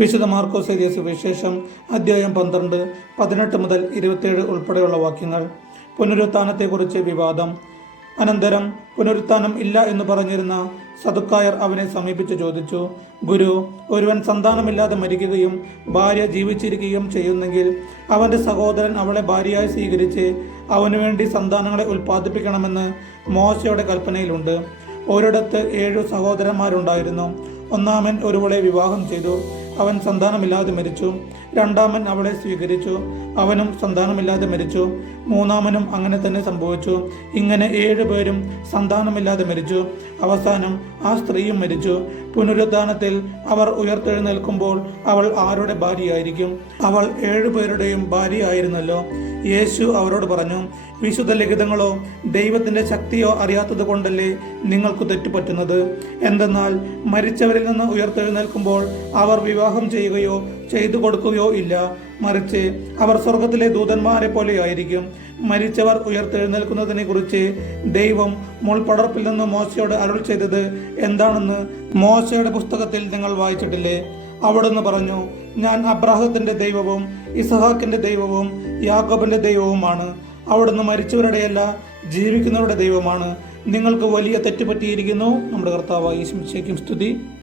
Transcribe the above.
വിശുദ്ധ മാർക്കോസ് എഴുതിയ സുവിശേഷം അധ്യായം പന്ത്രണ്ട് പതിനെട്ട് മുതൽ ഇരുപത്തിയേഴ് ഉൾപ്പെടെയുള്ള വാക്യങ്ങൾ. പുനരുത്ഥാനത്തെക്കുറിച്ച് വിവാദം. അനന്തരം പുനരുത്ഥാനം ഇല്ല എന്ന് പറഞ്ഞിരുന്ന സതുക്കായർ അവനെ സമീപിച്ച് ചോദിച്ചു ഗുരു ഒരുവൻ സന്താനമില്ലാതെ മരിക്കുകയും ഭാര്യ ജീവിച്ചിരിക്കുകയും ചെയ്യുന്നെങ്കിൽ അവന്റെ സഹോദരൻ അവളെ ഭാര്യയായി സ്വീകരിച്ച് അവനു വേണ്ടി സന്താനങ്ങളെ ഉൽപ്പാദിപ്പിക്കണമെന്ന് മോശയുടെ കൽപ്പനയിലുണ്ട്. ഒരിടത്ത് ഏഴു സഹോദരന്മാരുണ്ടായിരുന്നു. ഒന്നാമൻ ഒരുവളെ വിവാഹം ചെയ്തു. അവൻ സന്താനമില്ലാതെ മരിച്ചു. രണ്ടാമൻ അവളെ സ്വീകരിച്ചു. അവനും സന്താനമില്ലാതെ മരിച്ചു. മൂന്നാമനും അങ്ങനെ തന്നെ സംഭവിച്ചു. ഇങ്ങനെ ഏഴ് പേരും സന്താനമില്ലാതെ മരിച്ചു. അവസാനം ആ സ്ത്രീയും മരിച്ചു. പുനരുദ്ധാനത്തിൽ അവർ ഉയർത്തെഴുന്നേൽക്കുമ്പോൾ അവൾ ആരുടെ ഭാര്യയായിരിക്കും? അവൾ ഏഴുപേരുടെയും ഭാര്യയായിരുന്നല്ലോ. യേശു അവരോട് പറഞ്ഞു വിശുദ്ധ ലിഖിതങ്ങളോ ദൈവത്തിന്റെ ശക്തിയോ അറിയാത്തത് കൊണ്ടല്ലേ നിങ്ങൾക്ക് തെറ്റുപറ്റുന്നത്? എന്തെന്നാൽ മരിച്ചവരിൽ നിന്ന് ഉയർത്തെഴുന്നേൽക്കുമ്പോൾ അവർ വിവാഹം ചെയ്യുകയോ ചെയ്തു കൊടുക്കുകയോ ഇല്ല. മറിച്ച് അവർ സ്വർഗത്തിലെ ദൂതന്മാരെ പോലെയായിരിക്കും. മരിച്ചവർ ഉയർത്തെഴുന്നേൽക്കുന്നതിനെ കുറിച്ച് ദൈവം മുൾപടർപ്പിൽ നിന്ന് മോശയോട് അരുൾ ചെയ്തത് എന്താണെന്ന് മോശയുടെ പുസ്തകത്തിൽ നിങ്ങൾ വായിച്ചിട്ടില്ലേ? അവിടുന്ന് പറഞ്ഞു ഞാൻ അബ്രാഹത്തിന്റെ ദൈവവും ഇസഹാക്കിന്റെ ദൈവവും യാക്കോബിന്റെ ദൈവവുമാണ്. അവിടുന്ന് മരിച്ചവരുടെയല്ല ജീവിക്കുന്നവരുടെ ദൈവമാണ്. നിങ്ങൾക്ക് വലിയ തെറ്റ് പറ്റിയിരിക്കുന്നു നമ്മുടെ കർത്താവ് ഈശ്വശേക്കും സ്തുതി.